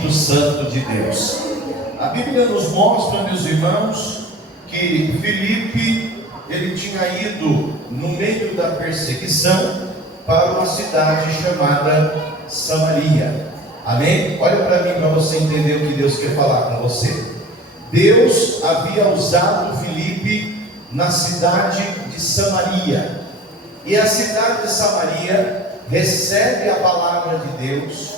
Espírito Santo de Deus. A Bíblia nos mostra, meus irmãos, que Filipe, ele tinha ido no meio da perseguição para uma cidade chamada Samaria. Amém? Olha para mim, para você entender o que Deus quer falar com você. Deus havia usado Filipe na cidade de Samaria, e a cidade de Samaria recebe a palavra de Deus,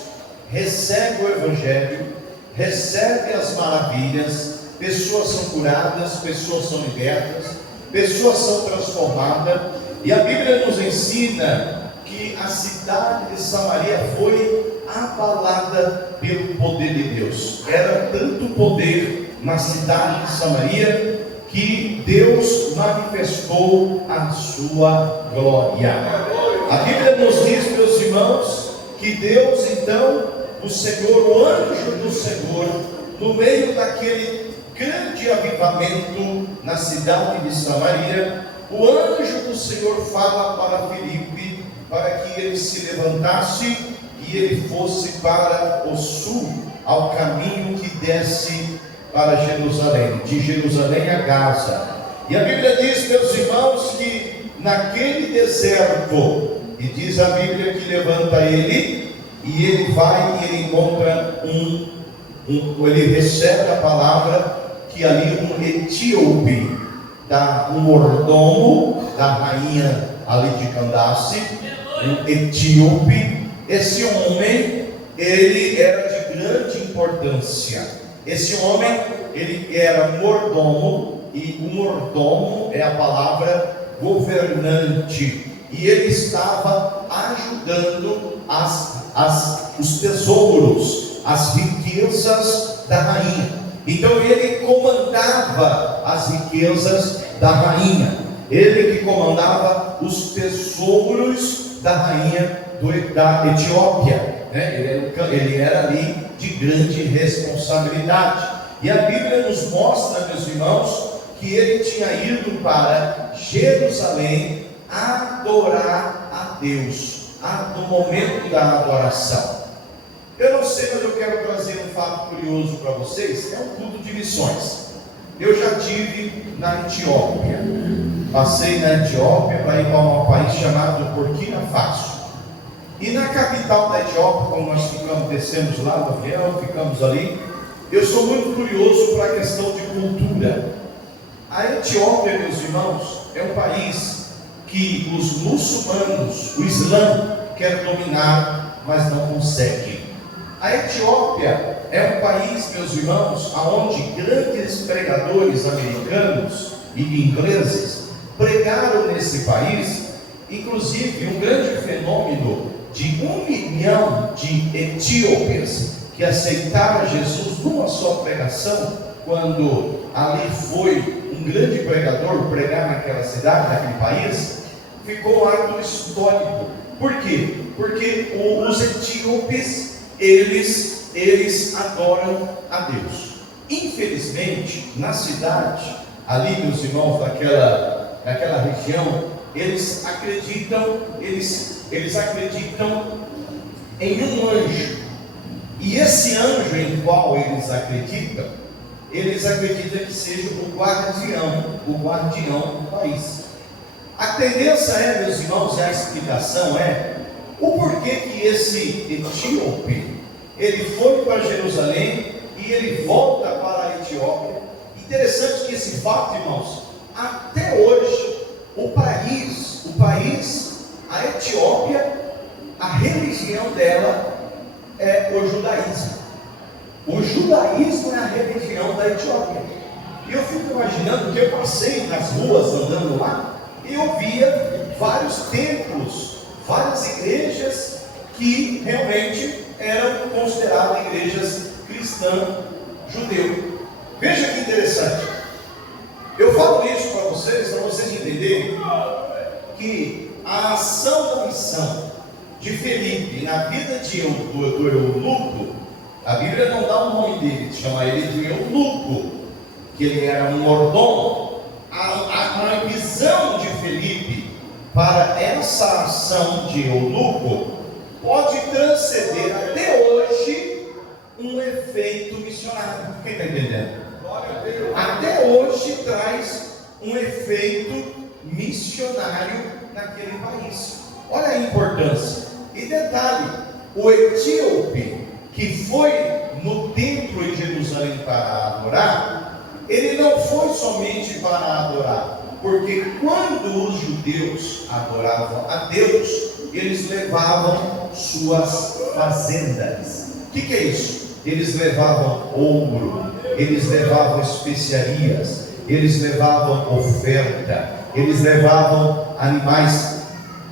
recebe o Evangelho, recebe as maravilhas, pessoas são curadas, pessoas são libertas, pessoas são transformadas, e a Bíblia nos ensina que a cidade de Samaria foi abalada pelo poder de Deus. Era tanto poder na cidade de Samaria que Deus manifestou a sua glória. A Bíblia nos diz, meus irmãos, que Deus então, o Senhor, o anjo do Senhor, no meio daquele grande avivamento na cidade de Samaria, o anjo do Senhor fala para Filipe para que ele se levantasse e ele fosse para o sul, ao caminho que desce para Jerusalém, de Jerusalém a Gaza. E a Bíblia diz, meus irmãos, que naquele deserto, e diz a Bíblia que levanta ele, e ele vai e ele encontra ele recebe a palavra que ali um etíope, um mordomo da rainha ali de Candace, um etíope. Esse homem, ele era de grande importância. Esse homem, ele era mordomo, e o mordomo é a palavra governante, e ele estava ajudando os tesouros, as riquezas da rainha. Então ele comandava as riquezas da rainha, ele que comandava os tesouros da rainha da Etiópia, né? Ele era ali de grande responsabilidade. E a Bíblia nos mostra, meus irmãos, que ele tinha ido para Jerusalém adorar a Deus, no momento da adoração. Eu não sei, mas eu quero trazer um fato curioso para vocês. É um culto de missões. Eu já estive na Etiópia, passei na Etiópia para ir para um país chamado Burkina Faso. E na capital da Etiópia, como nós descemos lá do avião, ficamos ali, eu sou muito curioso para a questão de cultura. A Etiópia, meus irmãos, é um país que os muçulmanos, o Islã, quer dominar, mas não consegue. A Etiópia é um país, meus irmãos, onde grandes pregadores americanos e ingleses pregaram nesse país. Inclusive, um grande fenômeno de 1 milhão de etíopes que aceitaram Jesus numa só pregação, quando ali foi um grande pregador pregar naquela cidade, naquele país, ficou um ato histórico. Por quê? Porque os etíopes, eles adoram a Deus. Infelizmente, na cidade, ali, meus irmãos, naquela região, eles acreditam em um anjo. E esse anjo em qual eles acreditam que seja o guardião do país. A tendência é, meus irmãos, a explicação é o porquê que esse etíope, ele foi para Jerusalém e ele volta para a Etiópia. Interessante que esse fato, irmãos, até hoje, o país, a Etiópia, a religião dela é o judaísmo. O judaísmo é a religião da Etiópia. E eu fico imaginando que eu passei nas ruas andando lá e eu via vários templos, várias igrejas que realmente eram consideradas igrejas cristãs judeu. Veja que interessante. Eu falo isso para vocês entenderem que a ação da missão de Filipe na vida do eunuco, a Bíblia não dá o nome dele, chama ele de eunuco, que ele era um mordomo. A visão de Filipe para essa ação de eunuco pode transcender até hoje um evento missionário. Quem está entendendo? Até hoje traz um efeito missionário naquele país. Olha a importância. E detalhe, o etíope que foi no templo em Jerusalém para adorar, ele não foi somente para adorar, porque quando os judeus adoravam a Deus, eles levavam suas fazendas. O que é isso? Eles levavam ouro, eles levavam especiarias, eles levavam oferta, eles levavam animais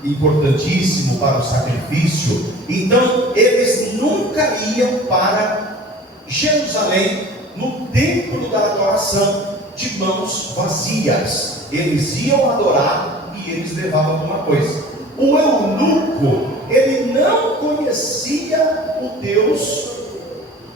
importantíssimos para o sacrifício. Então eles nunca iam para Jerusalém, no templo da adoração, de mãos vazias. Eles iam adorar e eles levavam alguma coisa. O eunuco, ele não conhecia o Deus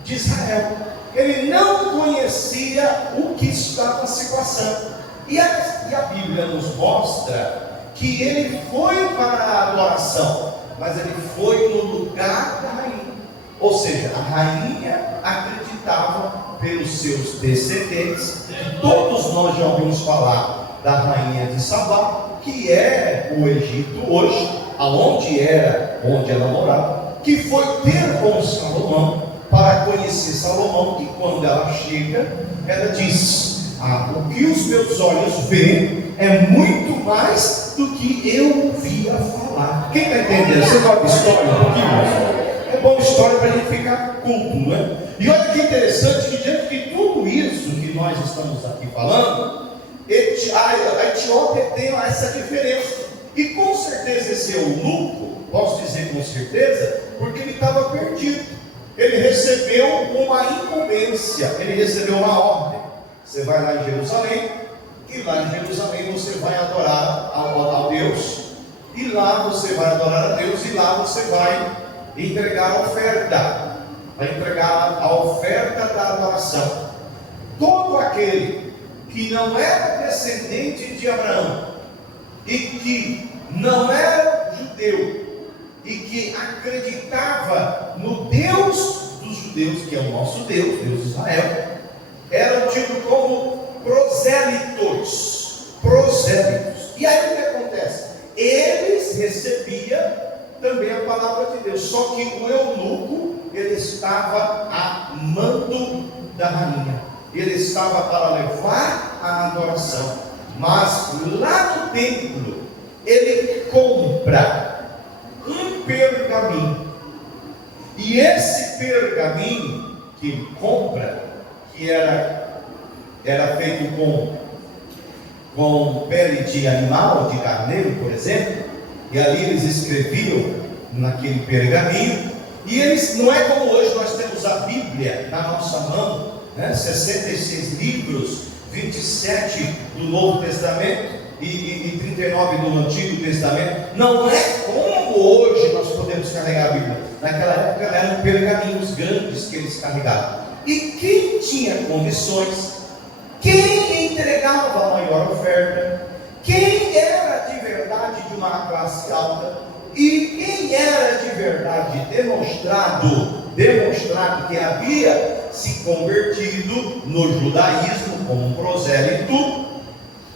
de Israel, ele não conhecia o que estava se passando. E a Bíblia nos mostra que ele foi para a adoração, mas ele foi no lugar da rainha. Ou seja, a rainha acreditava pelos seus descendentes, que todos nós já ouvimos falar da rainha de Sabá, que é o Egito hoje, onde ela morava, que foi ter com Salomão, para conhecer Salomão, que quando ela chega, ela diz: o que os meus olhos veem é muito mais do que eu ouvia falar. Quem está entendendo? Você conta história um pouquinho? É boa história para a gente ficar culto, não é? E olha que interessante, que diante de tudo isso que nós estamos aqui falando, a Etiópia tem essa diferença. E com certeza esse eunuco, posso dizer com certeza, porque ele estava perdido. Ele recebeu uma incumbência, ele recebeu uma ordem. Você vai lá em Jerusalém, e lá em Jerusalém você vai adorar a Deus, e lá você vai adorar a Deus, e lá você vai entregar a oferta, a oferta da adoração. Todo aquele que não era descendente de Abraão, e que não era judeu, e que acreditava no Deus dos judeus, que é o nosso Deus, Deus de Israel, eram tidos como prosélitos. E aí o que acontece? Eles recebiam também a palavra de Deus, só que o eunuco, ele estava a mando da rainha, ele estava para levar a adoração, mas lá no templo, ele compra um pergaminho, e esse pergaminho que ele compra, que era feito com pele de animal, de carneiro, por exemplo, e ali eles escreviam naquele pergaminho, e eles, não é como hoje nós temos a Bíblia na nossa mão, né? 66 livros, 27 do Novo Testamento e 39 do Antigo Testamento. Não é como hoje nós podemos carregar a Bíblia. Naquela época eram pergaminhos grandes que eles carregavam. E quem tinha condições, quem entregava a maior oferta, quem era de verdade de uma classe alta, e quem era de verdade demonstrado que havia se convertido no judaísmo como um prosélito,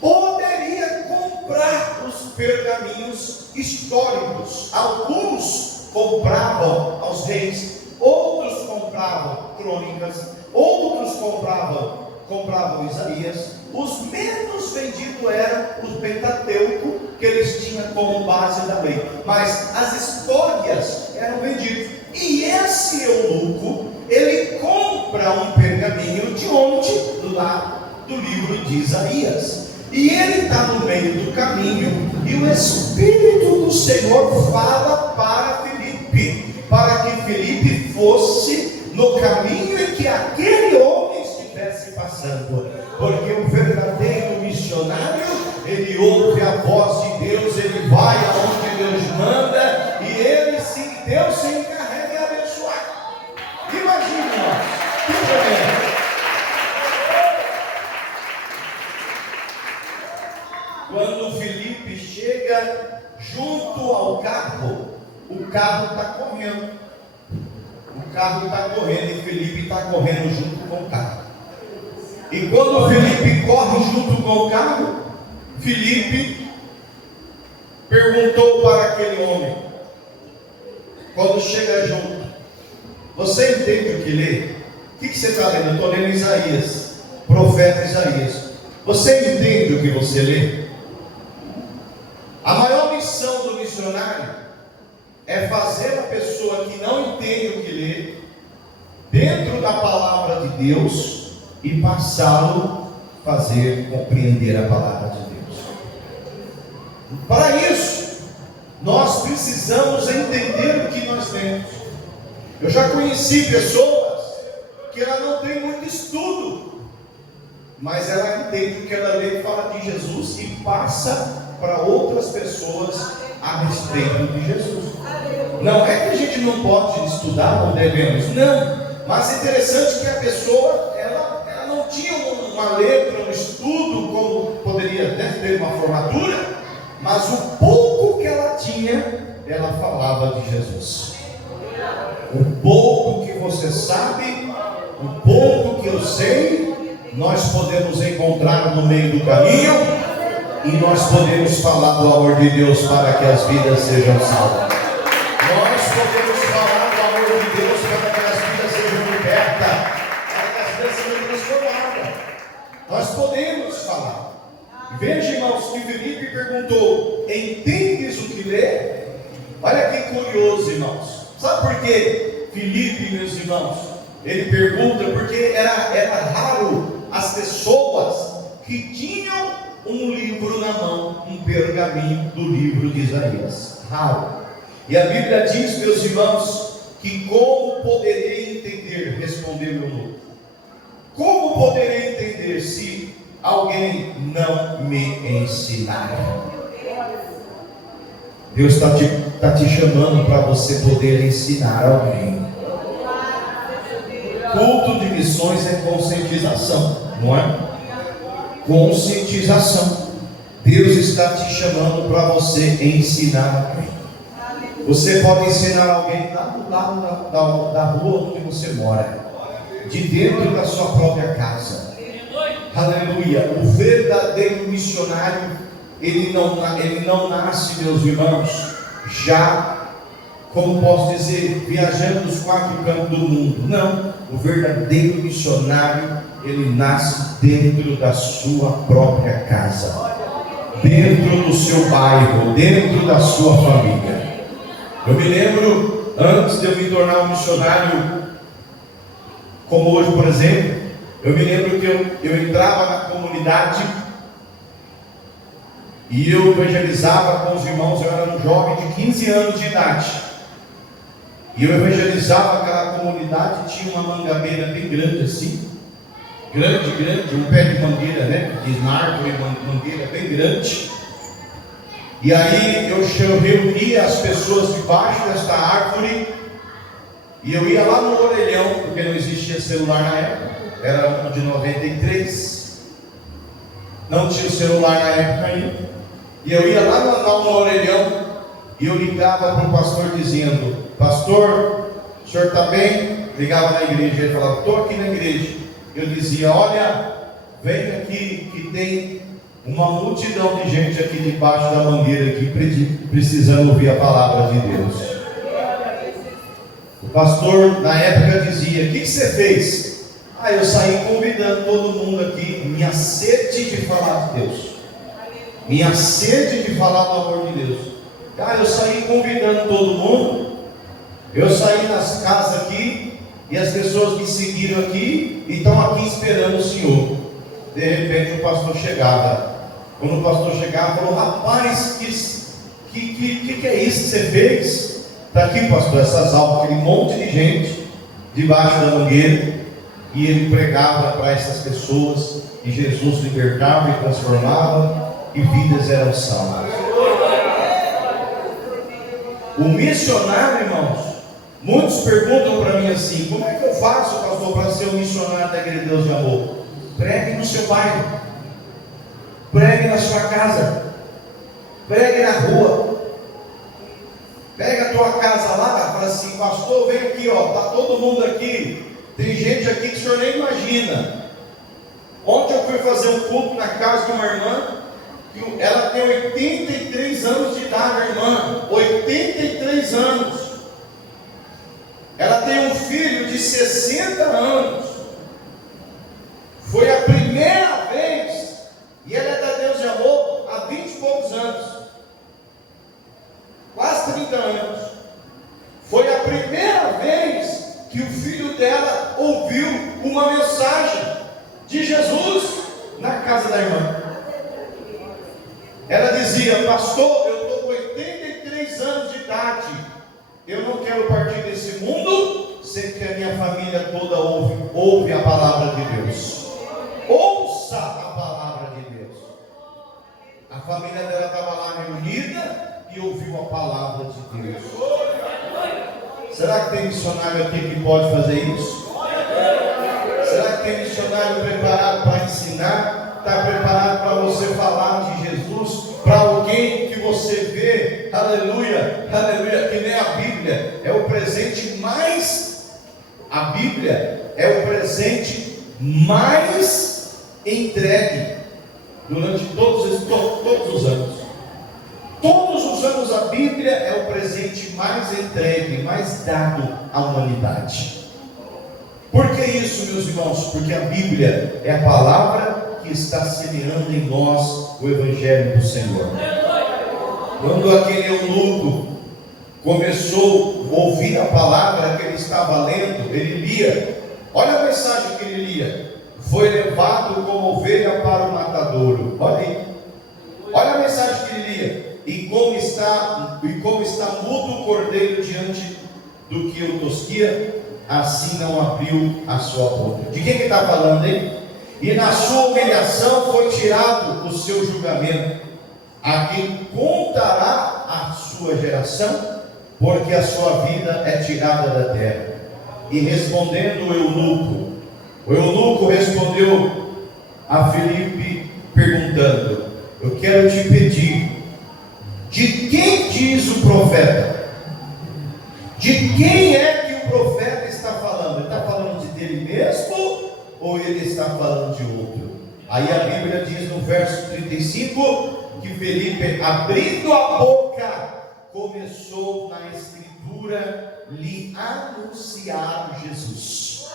poderia comprar os pergaminhos históricos. Alguns compravam aos reis, outros compravam crônicas, outros compravam Isaías. Os menos vendidos eram o Pentateuco, que eles tinham como base da lei, mas as histórias eram vendidas. E esse eunuco, ele compra um pergaminho de onde? Lá do livro de Isaías. E ele está no meio do caminho, e o Espírito do Senhor fala para Filipe, para que Filipe fosse no caminho em que aquele homem estivesse passando, porque o verdadeiro missionário, ele ouve a voz de Deus, ele vai aonde Deus manda, e Deus se encarrega de abençoar. Imagina, quando Filipe chega junto ao carro, o carro está correndo. O o carro está correndo e Felipe está correndo junto com o carro. E quando o Felipe corre junto com o carro, Felipe perguntou para aquele homem, quando chega junto: você entende o que lê? O que você está lendo? Eu estou lendo Isaías, profeta Isaías. Você entende o que você lê? A maior missão do missionário é fazer a pessoa que não entende o que lê dentro da palavra de Deus e passá-lo a fazer compreender a palavra de Deus. Para isso, nós precisamos entender o que nós temos. Eu já conheci pessoas que ela não tem muito estudo, mas ela entende o que ela lê e fala de Jesus e passa para outras pessoas a respeito de Jesus. Não é que a gente não pode estudar, não devemos, não. Mas é interessante que a pessoa, ela não tinha uma letra, um estudo, como poderia ter uma formatura, mas o pouco que ela tinha, ela falava de Jesus. O pouco que você sabe, o pouco que eu sei, nós podemos encontrar no meio do caminho e nós podemos falar do amor de Deus para que as vidas sejam salvas. Nós podemos falar do amor de Deus para que as vidas sejam libertas, para que as vidas sejam transformadas. Nós podemos falar. Veja, irmãos, que Felipe perguntou: entendes o que lê? Olha que curioso, irmãos. Sabe por que Felipe, meus irmãos, ele pergunta? Porque era raro as pessoas que tinham um livro na mão, um pergaminho do livro de Isaías. Raro. E a Bíblia diz, meus irmãos, que como poderei entender, respondeu Eunuco. Como poderei entender se alguém não me ensinar? Deus está te chamando para você poder ensinar alguém. Culto de missões é conscientização, não é? Conscientização. Deus está te chamando para você ensinar alguém. Você pode ensinar alguém lá do lado da rua onde você mora, de dentro da sua própria casa. Aleluia. O verdadeiro missionário, ele não nasce, meus irmãos, já, como posso dizer, viajando nos 4 cantos do mundo. Não. O verdadeiro missionário, ele nasce dentro da sua própria casa, dentro do seu bairro, dentro da sua família. Eu me lembro, antes de eu me tornar um missionário, como hoje, por exemplo, eu me lembro que eu entrava na comunidade e eu evangelizava com os irmãos. Eu era um jovem de 15 anos de idade, e eu evangelizava aquela comunidade. Tinha uma mangabeira bem grande assim, grande, um pé de mangueira, né? De mármore, mangueira bem grande. E aí eu reunia as pessoas debaixo desta árvore, e eu ia lá no orelhão, porque não existia celular na época, era ano de 93, não tinha celular na época ainda, e eu ia lá no orelhão, e eu ligava para o pastor dizendo: pastor, o senhor está bem? Ligava na igreja, ele falava: estou aqui na igreja. Eu dizia: olha, vem aqui que tem uma multidão de gente aqui debaixo da mangueira aqui, precisando ouvir a palavra de Deus. O pastor na época dizia: o que você fez? Eu saí convidando todo mundo aqui. Minha sede de falar de Deus, minha sede de falar do amor de Deus. Eu saí convidando todo mundo. Eu saí nas casas aqui, e as pessoas me seguiram aqui e estão aqui esperando o Senhor. De repente o pastor chegava. Quando o pastor chegava, falou: rapaz, que é isso que você fez? Está aqui, pastor, essas almas, aquele monte de gente debaixo da mangueira. E ele pregava para essas pessoas, e Jesus libertava e transformava, e vidas eram salvas. O missionário, irmãos, muitos perguntam para mim assim: como é que eu faço, pastor, para ser um missionário da Igreja de Deus de Amor? Pregue no seu bairro, pregue na sua casa, pregue na rua. Pega a tua casa lá, fala assim: pastor, vem aqui, ó, está todo mundo aqui. Tem gente aqui que o senhor nem imagina. Ontem eu fui fazer um culto na casa de uma irmã, que ela tem 83 anos de idade, irmã, 83 anos. Ela tem um filho de 60 anos. Foi a primeira vez, e ela é da Deus de Amor há 20 e poucos anos, quase 30 anos. Foi a primeira vez que o filho dela ouviu uma mensagem de Jesus na casa da irmã. Ela dizia: pastor, eu estou com 83 anos de idade, eu não quero partir desse mundo sem que a minha família toda ouve a palavra de Deus. Ouça a palavra de Deus. A família dela estava lá reunida e ouviu a palavra de Deus. Será que tem missionário aqui que pode fazer isso? Será que tem missionário preparado para ensinar? Está preparado para você falar de Jesus para alguém que você vê? Aleluia, aleluia. Que nem a Bíblia é o presente mais, a Bíblia é o presente mais entregue durante todos os anos. Todos os anos a Bíblia é o presente mais entregue, mais dado à humanidade. Por que isso, meus irmãos? Porque a Bíblia é a palavra que está semeando em nós o Evangelho do Senhor. Quando aquele eunuco começou a ouvir a palavra que ele estava lendo, ele lia. Olha a mensagem que ele lia: foi levado como ovelha para o matadouro. Olha aí. Olha a mensagem que ele lia: e como está mudo o cordeiro diante do que o tosquia, assim não abriu a sua boca. De quem que está falando aí? E na sua humilhação foi tirado o seu julgamento. A quem contará a sua geração? Porque a sua vida é tirada da terra. E respondendo o eunuco respondeu a Filipe, perguntando: eu quero te pedir, de quem diz o profeta? De quem é que o profeta está falando? Ele está falando dele mesmo ou ele está falando de outro? Aí a Bíblia diz no verso 35 que Filipe, abrindo a boca, começou na escritura lhe anunciar Jesus.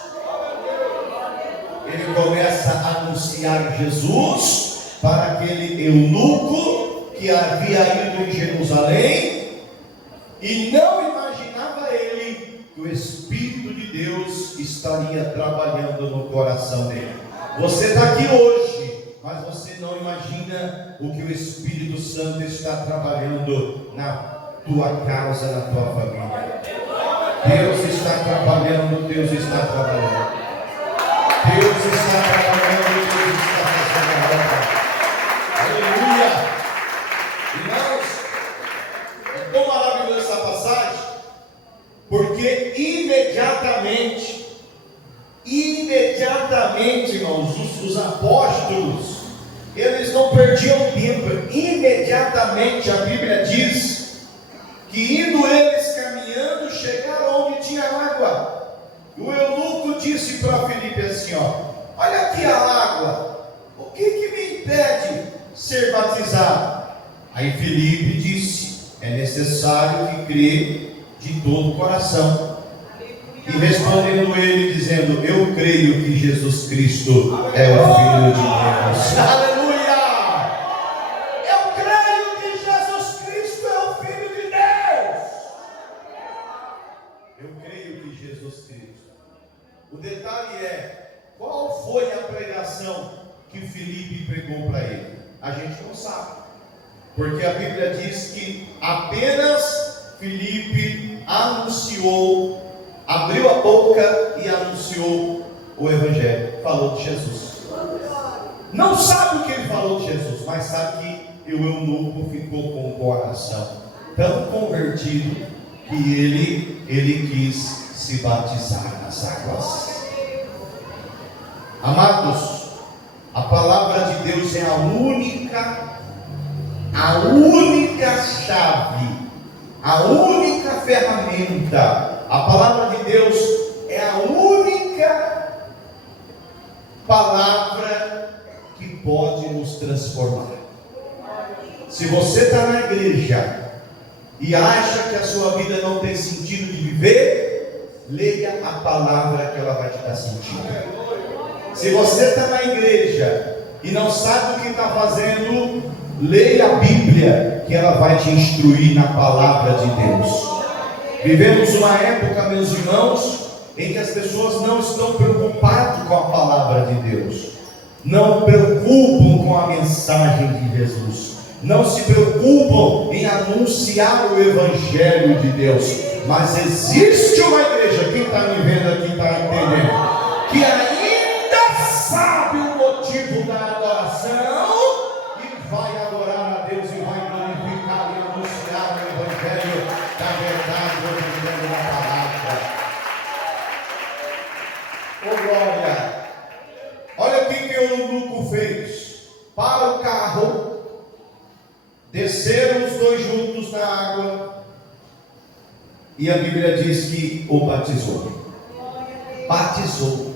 Ele começa a anunciar Jesus para aquele eunuco que havia ido em Jerusalém e não imaginava ele que o Espírito de Deus estaria trabalhando no coração dele. Você está aqui hoje, mas você não imagina o que o Espírito Santo está trabalhando na tua casa, na tua família. Deus está trabalhando, Deus está trabalhando. Deus está trabalhando, Deus está fazendo a obra. Aleluia! Irmãos, é tão maravilhosa essa passagem, porque imediatamente, irmãos, os apóstolos, eles não perdiam tempo. Imediatamente a Bíblia diz que indo eles caminhando, chegaram onde tinha água. O eunuco disse para Filipe assim: olha aqui a água, o que me impede ser batizado? Aí Filipe disse: é necessário que crê de todo o coração. E respondendo ele, dizendo: eu creio que Jesus Cristo é o Filho de Deus. Aleluia! Eu creio que Jesus Cristo é o Filho de Deus. Eu creio que Jesus Cristo. O detalhe é: qual foi a pregação que Filipe pregou para ele? A gente não sabe, porque a Bíblia diz que apenas Filipe anunciou, abriu a boca e anunciou o Evangelho, falou de Jesus. Não sabe o que ele falou de Jesus, mas sabe que o eunuco ficou com o coração tão convertido que ele quis se batizar nas águas. Amados, a palavra de Deus é a única chave, a única ferramenta. A palavra de Deus é a única palavra que pode nos transformar. Se você está na igreja e acha que a sua vida não tem sentido de viver, leia a palavra que ela vai te dar sentido. Se você está na igreja e não sabe o que está fazendo, leia a Bíblia, que ela vai te instruir na palavra de Deus. Vivemos uma época, meus irmãos, em que as pessoas não estão preocupadas com a palavra de Deus, não preocupam com a mensagem de Jesus, não se preocupam em anunciar o Evangelho de Deus. Mas existe uma igreja, quem está me vendo aqui está entendendo, que ainda sabe o motivo da adoração e vai adorar a Deus e vai glorificar e anunciar o Evangelho da verdade, o Evangelho da palavra. Oh glória! Olha o que o eunuco fez. Para o carro, desceram os dois juntos na água, e a Bíblia diz que o batizou. Batizou.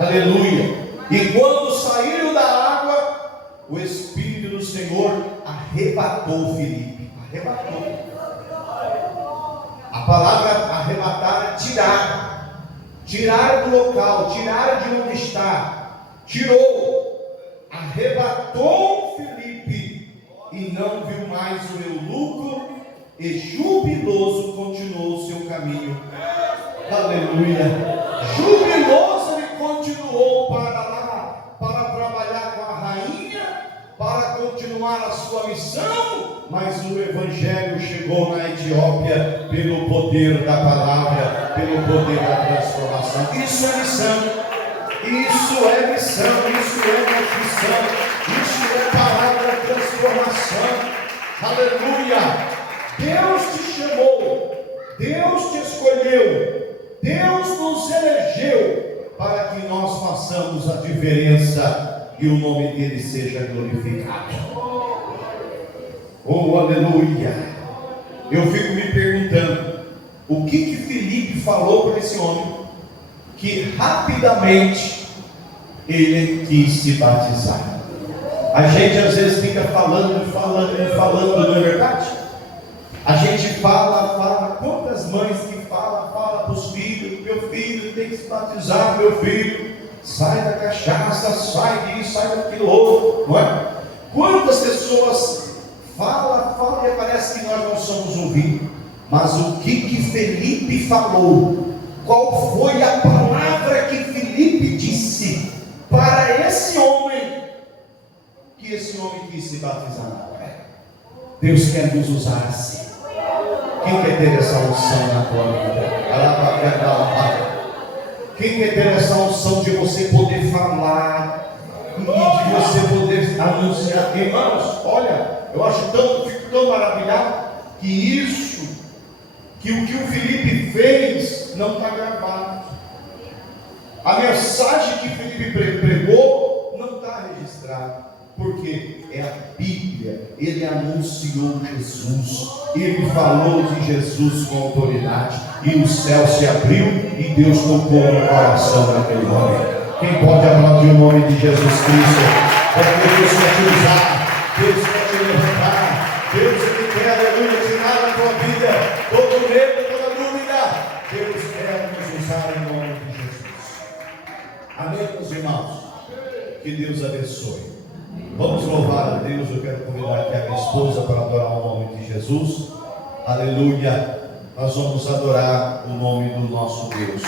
Aleluia. E quando saíram da água, o Espírito do Senhor arrebatou Filipe. Arrebatou. A palavra arrebatar é tirar. Tirar do local, tirar de onde está. Tirou. Arrebatou Filipe e não viu mais o eunuco, e jubiloso continuou o seu caminho. Aleluia. Jubiloso ele continuou para lá, para trabalhar com a rainha, para continuar a sua missão. Mas o Evangelho chegou na Etiópia pelo poder da palavra, pelo poder da transformação. Isso é missão, isso é missão, isso é missão, isso é palavra de transformação. Aleluia. Deus te chamou, Deus te escolheu, Deus nos elegeu para que nós façamos a diferença e o nome dele seja glorificado. Oh, aleluia! Eu fico me perguntando, o que Filipe falou para esse homem, que rapidamente ele quis se batizar. A gente às vezes fica falando, não é verdade? A gente fala, quantas mães que fala para os filhos, meu filho tem que se batizar, meu filho, sai da cachaça, sai disso, sai daquilo outro, não é? Quantas pessoas fala e parece que nós não somos ouvidos. Mas o que Filipe falou? Qual foi a palavra que Filipe disse para esse homem? Que esse homem quis se batizar. Deus quer nos usar assim. Quem quer ter essa unção na tua vida? Quem quer ter essa unção de você poder falar e de você poder anunciar? Irmãos, olha, fico tão maravilhado que o que o Filipe fez não está gravado. A mensagem que Filipe pregou não está registrada. Porque é a Bíblia, ele anunciou Jesus, ele falou de Jesus com autoridade, e o céu se abriu e Deus tocou no coração daquele homem. Quem pode aplaudir o nome de Jesus Cristo? Porque Deus quer te usar, Deus quer te levantar, Deus ele quer, aleluia, tirar da tua vida todo medo, toda dúvida. Deus quer nos usar em nome de Jesus. Amém, meus irmãos? Que Deus abençoe. Vamos louvar a Deus. Eu quero convidar aqui a minha esposa para adorar o nome de Jesus. Aleluia. Nós vamos adorar o nome do nosso Deus.